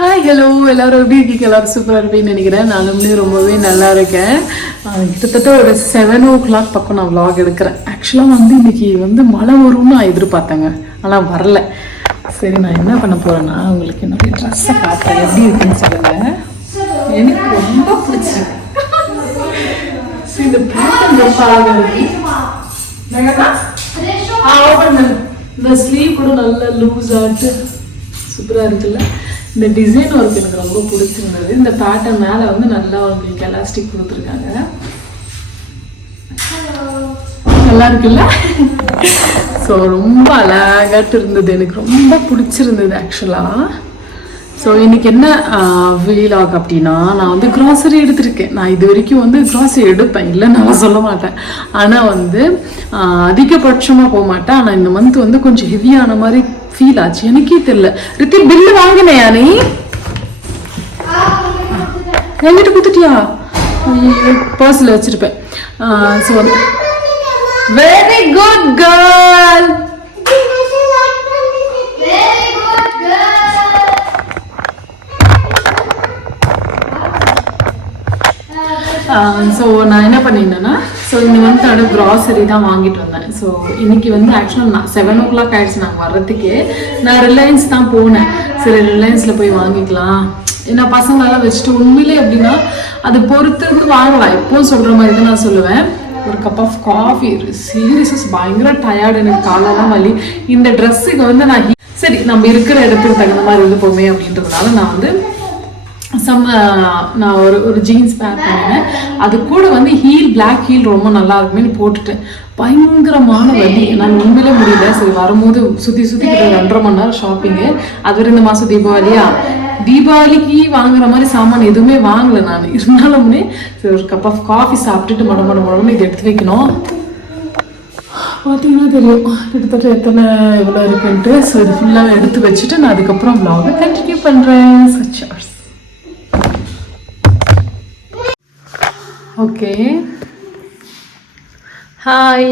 Hi hello எல்லோரும் எப்படி இருக்கீங்க? எல்லோரும் சூப்பராக இருப்பீங்கன்னு நினைக்கிறேன். நானுமே ரொம்பவே நல்லா இருக்கேன். கிட்டத்தட்ட ஒரு 7 o'clock பக்கம் நான் vlog எடுக்கிறேன். ஆக்சுவலாக இன்னைக்கு மழை வரும்னு நான் எதிர்பார்த்தேங்க, ஆனால் வரல. சரி, நான் என்ன பண்ண போகிறேன்னா உங்களுக்கு என்னுடைய ட்ரெஸ்ஸை காட்டுறேன், எப்படி இருக்குன்னு சொல்லுங்கள். எனக்கு ரொம்ப பிடிச்சிருக்கு. இந்த இந்த ஸ்லீவ் கூட நல்லா லூஸ் ஆகிட்டு சூப்பராக இருக்குல்ல. இந்த டிசைன் ஒர்க் எனக்கு ரொம்ப பிடிச்சிருந்தது. இந்த பேட்டர்ன் மேலே நல்லா உங்களுக்கு எலாஸ்டிக் கொடுத்துருக்காங்க, நல்லா இருக்குல்ல. ஸோ ரொம்ப அழகாட்டு இருந்தது, எனக்கு ரொம்ப பிடிச்சிருந்தது ஆக்சுவலாக. ஸோ இன்றைக்கி என்ன வீலாக் அப்படின்னா, நான் க்ராசரி எடுத்திருக்கேன். நான் இது வரைக்கும் க்ராசரி எடுப்பேன், இல்லை நான் சொல்ல மாட்டேன். ஆனால் அதிகபட்சமாக போக மாட்டேன். ஆனால் இந்த மந்த் கொஞ்சம் ஹெவியான மாதிரி ஃபீல் ஆச்சு, எனக்கே தெரியல. ரித்தி பில்லு வாங்கினையா நீ? என்கிட்ட கொடுத்துட்டியா? பர்ஸில் வச்சுருப்பேன். So very good girl. So நான் என்ன பண்ணியிருந்தேன்னா, ஸோ இந்த மந்தோட க்ராசரி தான் வாங்கிட்டு வந்தேன். ஸோ இன்னைக்கு ஆக்சுவலாக நான் 7 o'clock ஆகிடுச்சு நாங்கள் வர்றதுக்கே. நான் ரிலையன்ஸ் தான் போனேன். சரி, ரிலையன்ஸில் போய் வாங்கிக்கலாம். ஏன்னா பசங்களெல்லாம் வச்சுட்டு உண்மையிலே அப்படின்னா அது பொறுத்து வாங்கலாம். எப்போவும் சொல்கிற மாதிரி தான் நான் சொல்லுவேன். ஒரு கப் ஆஃப் காஃபி. சீரியஸஸ் பயங்கர டயர்டு, எனக்கு காலெல்லாம் வலி. இந்த ட்ரெஸ்ஸுக்கு நான் சரி நம்ம இருக்கிற இடத்துக்கு தகுந்த மாதிரி போமே அப்படின்றதுனால நான் ஒரு ஜீன்ஸ் பேர் பண்ணினேன். அது கூட ஹீல், பிளாக் ஹீல் ரொம்ப நல்லா இருக்குமே போட்டுட்டேன். பயங்கரமான வலி, என்னால் உண்மையிலே முடியல. சரி, வரும்போது சுற்றி 2.5 மணி நேரம் ஷாப்பிங்கு. அது இந்த மாதம் தீபாவளிக்கு வாங்குற மாதிரி சாமான் எதுவுமே வாங்கலை நான். இருந்தாலுமே சரி, ஒரு கப் ஆஃப் காஃபி சாப்பிட்டுட்டு மடமடன்னு இதை எடுத்து வைக்கணும். பார்த்தீங்கன்னா தெரியும் கிட்டத்தட்ட எவ்வளோ இருக்குன்ட்டு. ஸோ இது ஃபுல்லாக எடுத்து வச்சுட்டு நான் அதுக்கப்புறம் vlog கண்டினியூ பண்ணுறேன். சச்சார்ஸ் ஓகே. ஹாய்,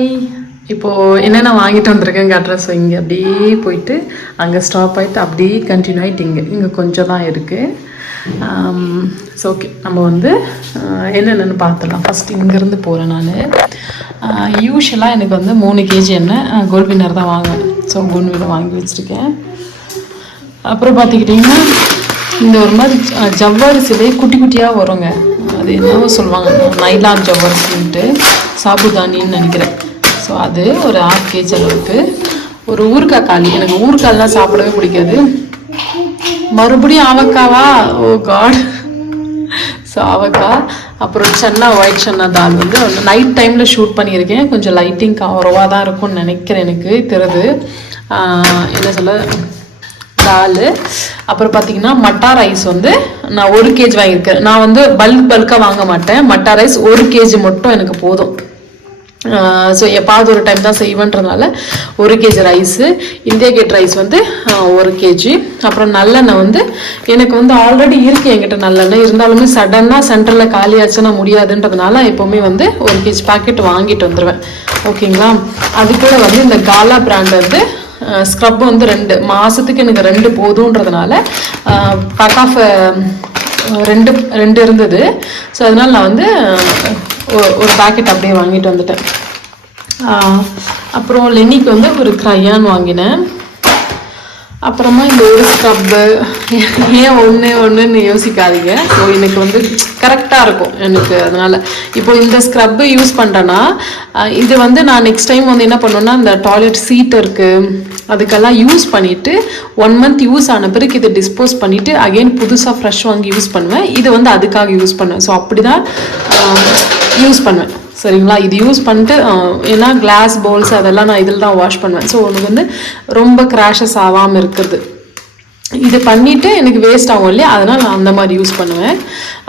இப்போது என்னென்ன வாங்கிட்டு வந்திருக்கேன் காட்டுறேன். ஸோ இங்கே அப்படியே போயிட்டு அங்கே ஸ்டாப் ஆகிட்டு அப்படியே கண்டினியூ ஆகிட்டு இங்கே கொஞ்சம் தான் இருக்குது. ஸோ ஓகே, நம்ம என்னென்னு பார்த்துடலாம். ஃபஸ்ட் இங்கேருந்து போகிறேன் நான். யூஸ்வலாக எனக்கு 3 kg எண்ணெய் கோல்ட் வின்னர் தான் வாங்குவேன். ஸோ கோல்ட் வின்னர் வாங்கி வச்சுருக்கேன். அப்புறம் பார்த்துக்கிட்டிங்கன்னா இந்த ஒரு மாதிரி ஜவ்வரிசிலே குட்டி குட்டியாக வருங்க. அது என்னவோ சொல்லுவாங்க, நைலான் ஜவ்வரிசின்ட்டு, சாபுதானின்னு நினைக்கிறேன். ஸோ அது ஒரு 1/2 kg அளவுக்கு. ஒரு ஊறுகாய் காலி. எனக்கு ஊறுகாய்லாம் சாப்பிடவே பிடிக்காது. மறுபடியும் ஆவக்காவா? ஓ காட். ஸோ ஆவக்காய். அப்புறம் சன்னா, ஒயிட் சன்னா தால் நைட் டைமில் ஷூட் பண்ணியிருக்கேன். கொஞ்சம் லைட்டிங் கவரவாக தான் இருக்கும்னு நினைக்கிறேன், எனக்கு தெரியுது. என்ன சொல்ல, தால். அப்புறம் பார்த்தீங்கன்னா மட்டா ரைஸ் நான் 1 kg வாங்கியிருக்கேன். நான் பல்காக வாங்க மாட்டேன். மட்டா ரைஸ் 1 kg மட்டும் எனக்கு போதும். ஸோ எப்பாவது ஒரு டைம் தான் செய்வேன்றதுனால 1 kg rice. India Gate rice 1 kg. அப்புறம் நல்லெண்ணெய் எனக்கு ஆல்ரெடி இருக்குது என்கிட்ட நல்லெண்ணெய். இருந்தாலுமே சடனாக சென்டரில் காலியாச்சுன்னா முடியாதுன்றதுனால எப்போவுமே 1 kg பேக்கெட் வாங்கிட்டு வந்துடுவேன். ஓகேங்களா. அது கூட இந்த காலா பிராண்ட் ஸ்க்ரப் 2 மாதத்துக்கு எனக்கு 2 போதுன்றதுனால பேக் ஆஃப் 2 இருந்தது. ஸோ அதனால் நான் ஒரு பேக்கெட் அப்படியே வாங்கிட்டு வந்துட்டேன். அப்புறம் லெனிக்கு ஒரு க்ரையான் வாங்கினேன். அப்புறமா இந்த ஒரு ஸ்க்ரப்பு. ஏன் ஒன்றுன்னு யோசிக்காதீங்க. ஸோ எனக்கு கரெக்டாக இருக்கும் எனக்கு. அதனால் இப்போ இந்த ஸ்க்ரப்பு யூஸ் பண்ணுறேன்னா இது நான் நெக்ஸ்ட் டைம் என்ன பண்ணுவேன்னா, இந்த டாய்லெட் சீட் இருக்குது அதுக்கெல்லாம் யூஸ் பண்ணிவிட்டு 1 month யூஸ் ஆன பிறகு இதை டிஸ்போஸ் பண்ணிவிட்டு அகெயின் புதுசாக ஃப்ரெஷ் வாங்கி யூஸ் பண்ணுவேன். இது அதுக்காக யூஸ் பண்ணுவேன். ஸோ அப்படி தான் யூஸ் பண்ணுவேன். சரிங்களா. இது யூஸ் பண்ணிட்டு ஏன்னா கிளாஸ் பவுல்ஸ் அதெல்லாம் நான் இதில் தான் வாஷ் பண்ணுவேன். ஸோ உனக்கு ரொம்ப கிராஷஸ் ஆகாமல் இருக்குது. இது பண்ணிவிட்டு எனக்கு வேஸ்ட் ஆகும் இல்லையா, அதனால் நான் அந்த மாதிரி யூஸ் பண்ணுவேன்.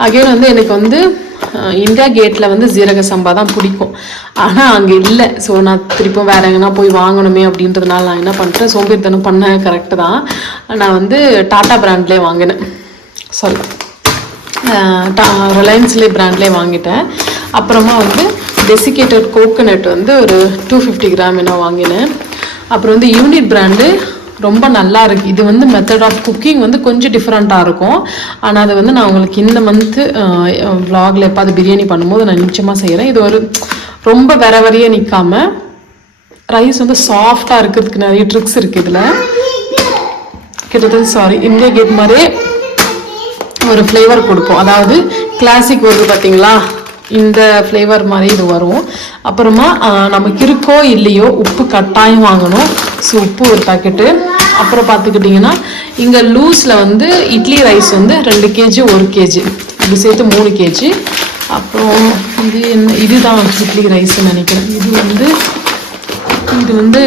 அகெயின் எனக்கு இந்தியா கேட்டில் ஜீரக சம்பா தான் பிடிக்கும். ஆனால் அங்கே இல்லை. ஸோ நான் திருப்பும் வேறு எங்கன்னா போய் வாங்கணுமே அப்படின்றதுனால நான் என்ன பண்ணுறேன், சோம்பேறித்தனம் பண்ணேன். கரெக்டு தான். நான் டாட்டா பிராண்ட்லேயே வாங்கினேன். சாரி, ரிலையன்ஸ்லேயே பிராண்ட்லேயே வாங்கிட்டேன். அப்புறமா டெசிகேட்டட் கோகோனட் ஒரு 250 கிராம் என்ன வாங்கினேன். அப்புறம் யூனிட் பிராண்டு ரொம்ப நல்லா இருக்குது. இது வந்து மெத்தட் ஆஃப் குக்கிங் வந்து கொஞ்சம் டிஃப்ரெண்ட்டாக இருக்கும். ஆனால் அது வந்து நான் உங்களுக்கு இந்த மந்த்து vlogல எப்போ அது பிரியாணி பண்ணும்போது நான் நிச்சயமாக செய்கிறேன். இது ஒரு ரொம்ப வரைய நிற்காம ரைஸ் வந்து சாஃப்டாக இருக்கிறதுக்கு நிறைய ட்ரிக்ஸ் இருக்குது இதில். கிட்டத்தட்ட இந்தியா கேட் மாதிரியே ஒரு ஃப்ளேவர் கொடுக்கும். அதாவது கிளாசிக் வருது பார்த்தீங்களா, இந்த ஃப்ளேவர் மாதிரி இது வரும். அப்புறமா நமக்கு இருக்கோ இல்லையோ உப்பு கட்டாயம் வாங்கணும். ஸோ உப்பு ஒரு பேக்கெட்டு. அப்புறம் பார்த்துக்கிட்டிங்கன்னா இங்கே லூஸில் வந்து இட்லி ரைஸ் வந்து 2 kg 1 kg இது சேர்த்து 3 kg. அப்புறம் இது என்ன, இதுதான் இட்லி ரைஸ்ன்னு நினைக்கிறேன். இது வந்து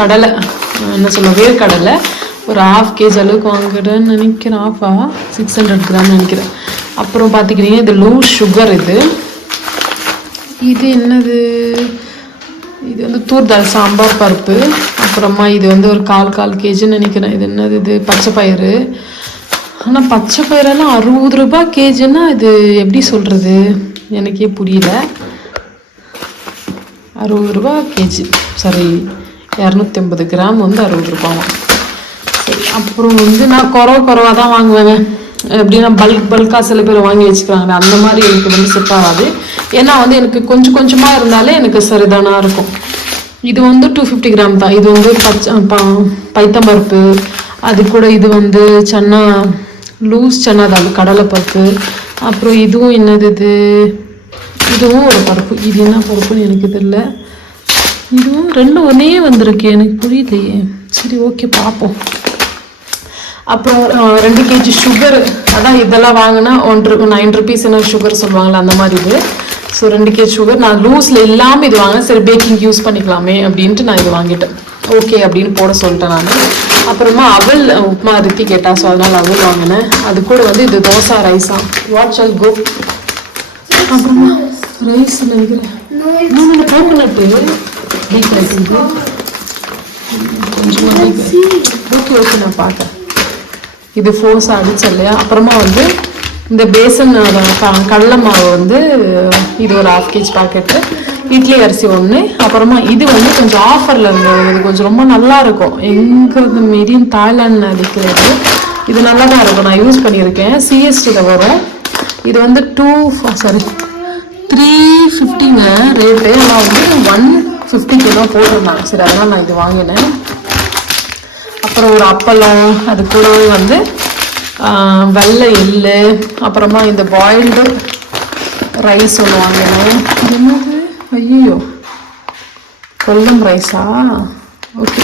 கடலை என்ன சொல்ல, வேர்க்கடலை ஒரு 1/2 kg அளவுக்கு வாங்குறேன்னு நினைக்கிறேன். 600 கிராம் நினைக்கிறேன். அப்புறம் பார்த்துக்கிட்டிங்கன்னா இது லூஸ் சுகர். இது என்னது, இது வந்து தூர்தால் சாம்பார் பருப்பு. அப்புறமா இது வந்து ஒரு 1/4 kg நினைக்கிறேன். இது என்னது, இது பச்சை பயிறு. ஆனால் பச்சை பயிரெல்லாம் 60 ரூபாய் கேஜின்னா இது எப்படி சொல்கிறது எனக்கே புரியல. 60 ரூபாய் கேஜி, சாரி 250 கிராம் வந்து 60 ரூபாவும். சரி, அப்புறம் வந்து நான் குறவாக தான் வாங்குவேங்க. எப்படின்னா பல்காக சில பேர் வாங்கி வச்சுக்கிறாங்க, அந்த மாதிரி எனக்கு வந்து செட் ஆகாது. ஏன்னா வந்து எனக்கு கொஞ்சமாக இருந்தாலே எனக்கு சரிதானாக இருக்கும். இது வந்து 250 கிராம் தான். இது வந்து பைத்தம்பருப்பு, அது கூட இது வந்து சன்னா, லூஸ் சன்னா தால் கடலைப்பருப்பு. அப்புறம் இதுவும் என்னது, இதுவும் ஒரு பருப்பு. இது என்ன பருப்புன்னு எனக்கு தெரியல. இதுவும் 2 ஒன்றே வந்திருக்கு, எனக்கு புரியலையே. சரி, ஓகே, பார்ப்போம். அப்புறம் 2 kg சுகர். அதான் இதெல்லாம் வாங்கினா 9 rupees என்ன சுகர் சொல்லுவாங்களே அந்த மாதிரி இது. ஸோ 2 kg சுகர் நான் லூஸில் இல்லாமல் இது வாங்கினேன். சரி, பேக்கிங் யூஸ் பண்ணிக்கலாமே அப்படின்ட்டு நான் இது வாங்கிட்டேன். ஓகே அப்படின்னு போட சொல்லிட்டேன் நான். அப்புறமா அவல் உப்புமா ரித்தி கேட்டா, ஸோ அதனால் அவல் வாங்கினேன். அது கூட வந்து இது தோசை ரைஸா, வாட் ஷால் கோ. அப்புறமா ரைஸ் நினைக்கிறேன் கோகோனட்டு டீப் ரைஸ் கொஞ்சமாக. ஓகே நான் பார்த்தேன். இது ஃபோர்ஸாக அடிச்சு இல்லையா. அப்புறமா வந்து இந்த பேசன் கடலை மாவு வந்து இது ஒரு 1/2 kg பாக்கெட்டு. இட்லி அரிசி 1. அப்புறமா இது வந்து கொஞ்சம் ஆஃபரில் இருந்தது. இது கொஞ்சம் ரொம்ப நல்லா இருக்கும். எங்கிறது மீடியம் தாய்லாண்டில் அடிக்கிறது. இது நல்லா தான் இருக்கும், நான் யூஸ் பண்ணியிருக்கேன். சிஎஸ்டியில் வரும். இது வந்து 350ங்க ரேட்டு. ஆனால் வந்து 150 தான் போட்டிருந்தாங்க. சரி, அதனால் நான் இது வாங்கினேன். அப்புறம் ஒரு அப்பளம், அது கூடவே வந்து வெள்ளை எள்ளு, அப்புறமா இந்த பாயில்டு ரைஸ் ஒன்று வாங்கினேன். என்னது, ஐயோ கொல்லம் ரைஸா, ஓகே.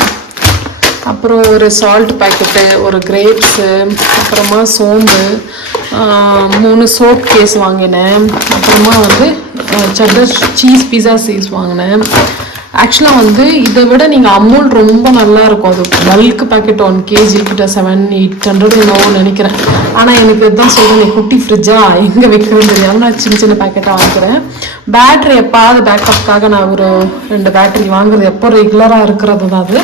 அப்புறம் ஒரு சால்ட் பாக்கெட்டு, ஒரு கிரேப்ஸு, அப்புறமா சோம்பு, 3 சோப் கேஸ் வாங்கினேன். அப்புறமா வந்து சட்டர் சீஸ் பீஸா சீஸ் வாங்கினேன். ஆக்சுவலாக வந்து இதை விட நீங்கள் அமூல் ரொம்ப நல்லா இருக்கும். அது பல்க் பேக்கெட் 1 kg கிட்ட 700-800 என்னவோ நினைக்கிறேன். ஆனால் எனக்கு இதுதான் சொல்கிறேன், குட்டி ஃப்ரிட்ஜா எங்கே வைக்கிறது தெரியாமல் நான் சின்ன பேக்கெட்டாக வாங்குகிறேன். பேட்ரி எப்பாவது பேக்கப்புக்காக நான் ஒரு 2 பேட்டரி வாங்குறது எப்போ ரெகுலராக இருக்கிறது தான் அது.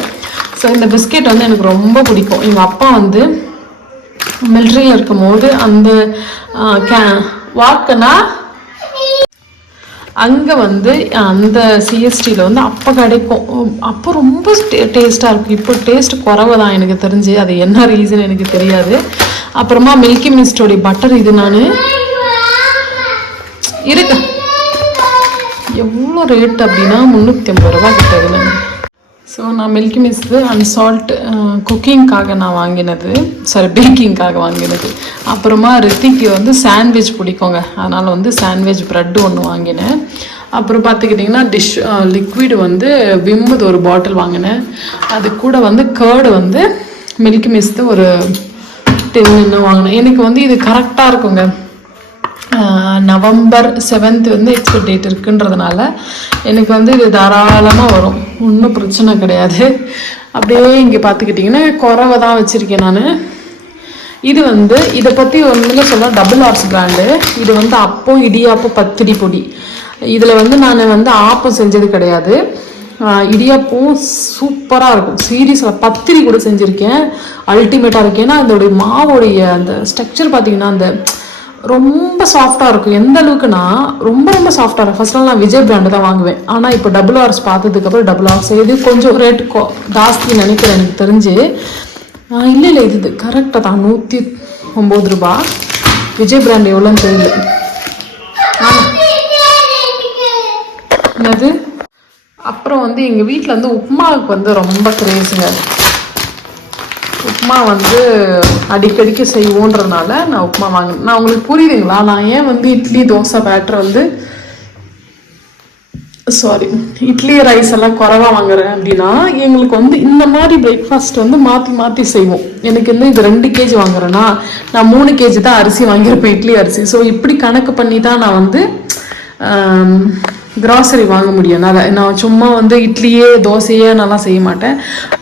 ஸோ இந்த பிஸ்கெட் வந்து எனக்கு ரொம்ப பிடிக்கும். எங்கள் அப்பா வந்து மிலிட்ரியில் இருக்கும் போது அந்த வாக்குனா அங்கே வந்து அந்த சிஎஸ்டியில் வந்து அப்போ கிடைக்கும். அப்போ ரொம்ப டேஸ்ட்டாக இருக்கும். இப்போ டேஸ்ட் குறவு தான் எனக்கு தெரிஞ்சு. அது என்ன ரீசன் எனக்கு தெரியாது. அப்புறமா மில்கி மிஸ்டோடைய பட்டர், இது நான் இருக்கு எவ்வளோ ரேட் அப்படின்னா 350 ரூபா கிட்டது. நான் ஸோ நான் மில்கி மிஸ்ட் அன்சால்ட் குக்கிங்காக நான் வாங்கினது, சாரி பேக்கிங்காக வாங்கினது. அப்புறமா ரித்திக்கு வந்து சாண்ட்விச் பிடிக்குங்க, அதனால் வந்து சாண்ட்விச் ப்ரெட்டு ஒன்று வாங்கினேன். அப்புறம் பார்த்துக்கிட்டிங்கன்னா லிக்விட் வந்து விம்முது ஒரு பாட்டில் வாங்கினேன். அது கூட வந்து கேர்டு வந்து மில்கி மிஸ்ட் ஒரு 10 வாங்கினேன். எனக்கு வந்து இது கரெக்டாக இருக்குங்க. November 7th வந்து எக்ஸ்பைரி டேட் இருக்குன்றதுனால எனக்கு வந்து இது தாராளமாக வரும், ஒன்றும் பிரச்சனை கிடையாது. அப்படியே இங்கே பார்த்துக்கிட்டிங்கன்னா குறவை தான் வச்சுருக்கேன் நான். இது வந்து இதை பற்றி ஒன்றுங்க சொல்ல, டபுள் ஆர்ஸ் பிராண்டு. இது வந்து அப்பம் இடியாப்பம் பத்திரி பொடி. இதில் வந்து நான் வந்து ஆப்பம் செஞ்சது கிடையாது, இடியாப்பம் சூப்பராக இருக்கும். சீரியஸாக பத்திரி கூட செஞ்சுருக்கேன், அல்டிமேட்டாக இருக்கு. ஏன்னா அதோடைய மாவோடைய அந்த ஸ்ட்ரக்சர் பார்த்திங்கன்னா அந்த ரொம்ப சாஃப்டாக இருக்கும். எந்த அளவுக்குன்னா ரொம்ப ரொம்ப சாஃப்டாக இருக்கும். ஃபர்ஸ்ட்லாம் நான் விஜய் பிராண்டு தான் வாங்குவேன். ஆனால் இப்போ RRS பார்த்ததுக்கப்புறம் RRS இது கொஞ்சம் ரேட் ஜாஸ்தி நினைக்கிறேன் எனக்கு தெரிஞ்சு. இல்லை இது கரெக்டாக தான் 109 ரூபா. விஜய் பிராண்ட் எவ்வளோன்னு தெரியல. என்னது? அப்புறம் வந்து எங்கள் வீட்டில் வந்து உப்புமாவுக்கு வந்து ரொம்ப கிரேஸுங்க. உப்புமா வந்து அடிக்கடிக்கு செய்வோன்றதுனால நான் உப்புமா வாங்கினேன். நான் உங்களுக்கு புரியுதுங்களா நான் ஏன் வந்து இட்லி தோசை பேட்டர் வந்து இட்லி ரைஸ் எல்லாம் குறைவா வாங்குறேன் அப்படின்னா, எங்களுக்கு வந்து இந்த மாதிரி பிரேக்ஃபாஸ்ட் வந்து மாற்றி மாற்றி செய்வோம். எனக்கு வந்து இது 2 kg வாங்குறேன்னா நான் 3 kg தான் அரிசி வாங்கியிருப்பேன், இட்லி அரிசி. ஸோ இப்படி கணக்கு பண்ணி தான் நான் வந்து கிராசரி வாங்க முடியும். நான் சும்மா வந்து இட்லியே தோசையே நல்லா செய்ய மாட்டேன்,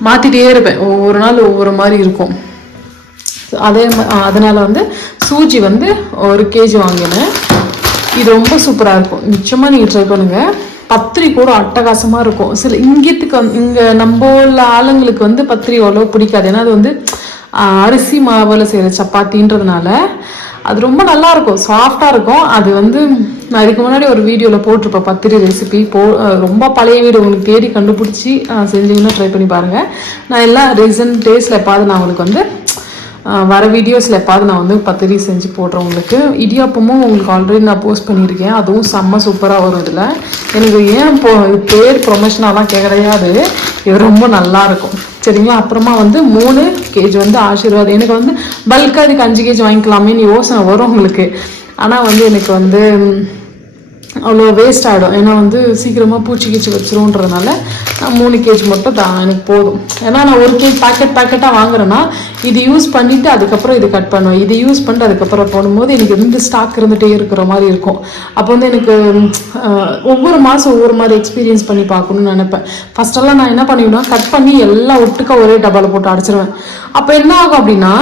மாற்றிட்டே இருப்பேன். ஒவ்வொரு நாள் ஒவ்வொரு மாதிரி இருக்கும். அதனால வந்து சூஜி வந்து 1 kg வாங்கினேன். இது ரொம்ப சூப்பராக இருக்கும், நிச்சயமாக நீங்கள் ட்ரை பண்ணுங்கள். பத்திரி கூட அட்டகாசமாக இருக்கும். சில இங்கே நம்ம உள்ள ஆளுங்களுக்கு வந்து பத்திரி அவ்வளோ பிடிக்காது. ஏன்னா அது வந்து அரிசி மாவில் செய்கிற சப்பாத்தின்றதுனால அது ரொம்ப நல்லா இருக்கும், சாஃப்டாக இருக்கும். அது வந்து நான் இதுக்கு முன்னாடி ஒரு வீடியோவில் போட்டிருப்பேன் பத்திரி ரெசிபி. ரொம்ப பழைய வீடியோ உங்களுக்கு தேடி கண்டுபிடிச்சி செஞ்சீங்கன்னா ட்ரை பண்ணி பாருங்கள். நான் எல்லாம் ரீசன்ட் டேஸில் எப்பாவது நான் உங்களுக்கு வந்து வர வீடியோஸில் எப்பாவது நான் வந்து பத்திரி செஞ்சு போடுறேன் உங்களுக்கு. இடியாப்பமும் உங்களுக்கு ஆல்ரெடி நான் போஸ்ட் பண்ணியிருக்கேன், அதுவும் செம்ம சூப்பராக வரும். இதில் எனக்கு ஏன் பேர் ப்ரொமோஷனாலாம் கிடையாது, இது ரொம்ப நல்லாயிருக்கும் சரிங்களா. அப்புறமா வந்து 3 kg வந்து ஆசீர்வாத். எனக்கு வந்து பல்காக இதுக்கு 5 kg வாங்கிக்கலாமேன்னு யோசனை வரும் உங்களுக்கு. ஆனால் வந்து எனக்கு வந்து அவ்வளோ வேஸ்ட் ஆகிடும். ஏன்னா வந்து சீக்கிரமாக பூச்சி கீச்சி வச்சிருன்றதுனால நான் 3 kg மட்டும் தான் எனக்கு போதும். ஏன்னா நான் 1 kg பேக்கெட்டாக வாங்குறேன்னா இது யூஸ் பண்ணிவிட்டு அதுக்கப்புறம் இது கட் பண்ணுவேன், இது யூஸ் பண்ணிட்டு அதுக்கப்புறம் போடும்போது எனக்கு 2 ஸ்டாக் இருந்துகிட்டே இருக்கிற மாதிரி இருக்கும். அப்போ வந்து எனக்கு ஒவ்வொரு மாதம் ஒவ்வொரு மாதிரி எக்ஸ்பீரியன்ஸ் பண்ணி பார்க்கணுன்னு நினைப்பேன். ஃபஸ்ட்டெல்லாம் நான் என்ன பண்ணிவிடுவேன்னா கட் பண்ணி எல்லாம் ஒட்டுக்கா ஒரே டப்பாவில் போட்டு அடைச்சிருவேன். அப்போ என்ன ஆகும் அப்படின்னா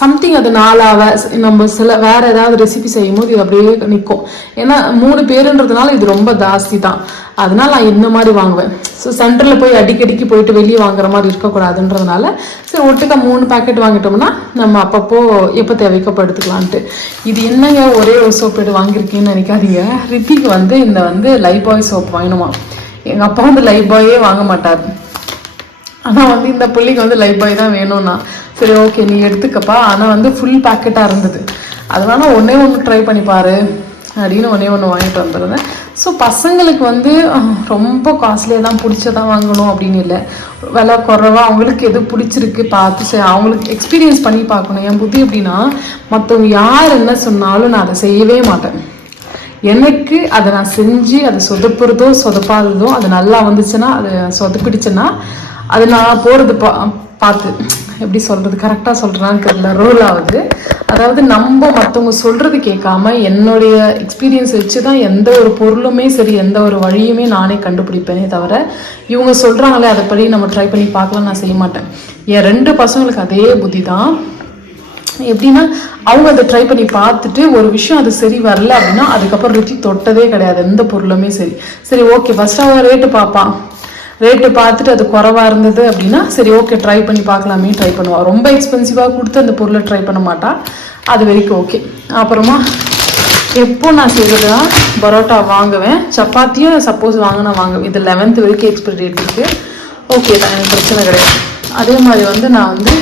சம்திங் அது நாளாக நம்ம வேறு ஏதாவது ரெசிபி செய்யும் போது இது அப்படியே நிற்கும். ஏன்னா 3 பேருன்றதுனால இது ரொம்ப ஜாஸ்தி தான். அதனால் நான் இந்த மாதிரி வாங்குவேன். ஸோ சென்டரில் போய் அடிக்கடிக்கு போயிட்டு வெளியே வாங்குற மாதிரி இருக்கக்கூடாதுன்றதுனால சரி ஒட்டுக்கா 3 பேக்கெட் வாங்கிட்டோம்னா நம்ம அப்பப்போ எப்போ தேவைக்கப்போ எடுத்துக்கலான்ட்டு. இது என்னங்க ஒரே ஒரு சோப் எடுத்து வாங்கியிருக்கீங்கன்னு நினைக்காதீங்க. ரித்திக்கு வந்து இந்த வந்து லைபாய் சோப் வாங்கணுமா. எங்கள் அப்பா வந்து லைபாயே வாங்க மாட்டார், ஆனால் வந்து இந்த பிள்ளைக்கு வந்து லைபாய் தான் வேணும்னா சரி ஓகே நீ எடுத்துக்கப்பா. ஆனால் வந்து ஃபுல் பேக்கெட்டாக இருந்தது, அதனால ஒன்று ட்ரை பண்ணி பாரு அப்படின்னு ஒன்று வாங்கிட்டு வந்துடுறேன். ஸோ பசங்களுக்கு வந்து ரொம்ப காஸ்ட்லியாக தான் பிடிச்சதான் வாங்கணும் அப்படின்னு இல்லை, விலை குறைவா அவங்களுக்கு எது பிடிச்சிருக்கு பார்த்து அவங்களுக்கு எக்ஸ்பீரியன்ஸ் பண்ணி பார்க்கணும். என் புத்தி எப்படின்னா மற்றவங்க யார் என்ன சொன்னாலும் நான் அதை செய்யவே மாட்டேன். எனக்கு அதை நான் செஞ்சு அதை சொதப்புறதோ சொதப்பாததோ அது நல்லா வந்துச்சுன்னா அது சொதப்பிடுச்சுன்னா அது நான் போகிறது பார்த்து எப்படி சொல்கிறது கரெக்டாக சொல்கிறேன்னு தெரியல, ரோல் ஆகுது. அதாவது நம்ம மற்றவங்க சொல்கிறது கேட்காம என்னுடைய எக்ஸ்பீரியன்ஸ் வச்சு தான் எந்த ஒரு பொருளுமே சரி எந்த ஒரு வழியுமே நானே கண்டுபிடிப்பேனே தவிர இவங்க சொல்கிறாங்களே அதைப்படி நம்ம ட்ரை பண்ணி பார்க்கலாம் நான் செய்ய மாட்டேன். என் 2 பசங்களுக்கு அதே புத்தி தான். எப்படின்னா அவங்க அதை ட்ரை பண்ணி பார்த்துட்டு ஒரு விஷயம் அது சரி வரல அப்படின்னா அதுக்கப்புறம் ருச்சி தொட்டதே கிடையாது எந்த பொருளுமே. சரி ஓகே ஃபர்ஸ்ட் அவன் ரேட்டு பார்ப்பான், ரேட்டு பார்த்துட்டு அது குறைவாக இருந்தது அப்படின்னா சரி ஓகே ட்ரை பண்ணி பார்க்கலாமே ட்ரை பண்ணுவாள். ரொம்ப எக்ஸ்பென்சிவாக கொடுத்து அந்த பொருளை ட்ரை பண்ண மாட்டாள், அது வரைக்கும் ஓகே. அப்புறமா எப்போ நான் செய்கிறதா பரோட்டா வாங்குவேன், சப்பாத்தியும் சப்போஸ் வாங்குவேன். இது 11th வரைக்கும் எக்ஸ்பைரி டேட் இருக்குது, ஓகே தான் எனக்கு பிரச்சனை கிடையாது. அதே மாதிரி வந்து நான் வந்து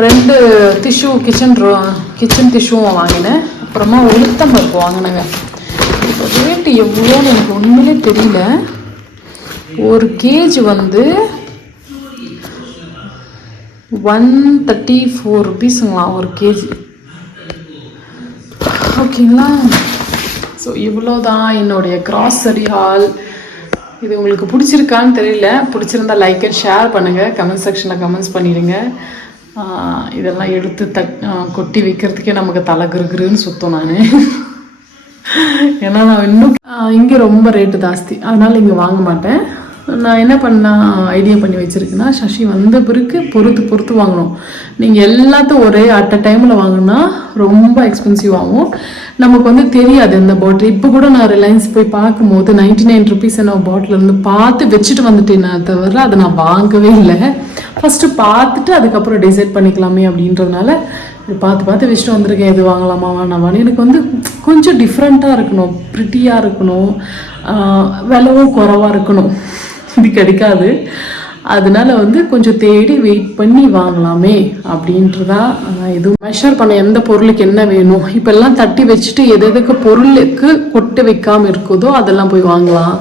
2 டிஷ்யூ கிச்சன் டிஷ்யூவும் வாங்கினேன். அப்புறமா உளுத்தம் பருப்பு வாங்கினேங்க. இப்போ ரேட்டு எவ்வளோன்னு எனக்கு ஒன்றுமே தெரியல. 1 kg வந்து 134 rupeesங்களா 1 kg. ஓகேங்களா. ஸோ இவ்வளோதான் என்னுடைய கிராசரி ஹால். இது உங்களுக்கு பிடிச்சிருக்கான்னு தெரியல, பிடிச்சிருந்தா லைக் அண்ட் ஷேர் பண்ணுங்கள், கமெண்ட் செக்ஷனில் கமெண்ட்ஸ் பண்ணிடுங்க. இதெல்லாம் எடுத்து கொட்டி வைக்கிறதுக்கே நமக்கு தலை கிருன்னு சுத்தம் நான். ஏன்னா நான் இன்னும் இங்கே ரொம்ப ரேட்டு ஜாஸ்தி, அதனால் இங்கே வாங்க மாட்டேன். நான் என்ன ஐடியா பண்ணி வச்சுருக்கேன்னா சசி வந்த பிறகு பொறுத்து வாங்கணும். நீங்கள் எல்லாத்தையும் ஒரே அட் அ டைமில் வாங்கினா ரொம்ப எக்ஸ்பென்சிவ் ஆகும், நமக்கு வந்து தெரியாது இந்த பாட்டில். இப்போ கூட நான் ரிலையன்ஸ் போய் பார்க்கும்போது 99 rupees என்ன பாட்டில் இருந்து பார்த்து வச்சுட்டு வந்துட்டேன் தவிர அதை நான் வாங்கவே இல்லை. ஃபஸ்ட்டு பார்த்துட்டு அதுக்கப்புறம் டிசைட் பண்ணிக்கலாமே அப்படின்றதுனால இது பார்த்து வச்சுட்டு வந்திருக்கேன். இது வாங்கலாமா வேணாமான்னு. எனக்கு வந்து கொஞ்சம் டிஃப்ரெண்ட்டாக இருக்கணும், ப்ரிட்டியாக இருக்கணும், விலவும் குறைவாக இருக்கணும். இது கிடைக்காது. அதனால வந்து கொஞ்சம் தேடி வெயிட் பண்ணி வாங்கலாமே அப்படின்றதா. இது மெஷர் பண்ண எந்த பொருளுக்கு என்ன வேணும், இப்போல்லாம் தட்டி வச்சுட்டு எதுக்கு பொருளுக்கு கொட்டு வைக்காமல் இருக்குதோ அதெல்லாம் போய் வாங்கலாம்.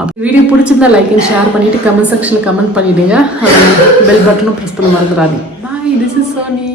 அப்படி வீடியோ பிடிச்சிருந்தா லைக் அண்ட் ஷேர் பண்ணிவிட்டு கமெண்ட் செக்ஷனில் கமெண்ட் பண்ணிவிடுங்க. பெல் பட்டனும் ப்ரெஸ் பண்ண மறந்துடாதீங்க. பாய், திஸ் இஸ் சோனி.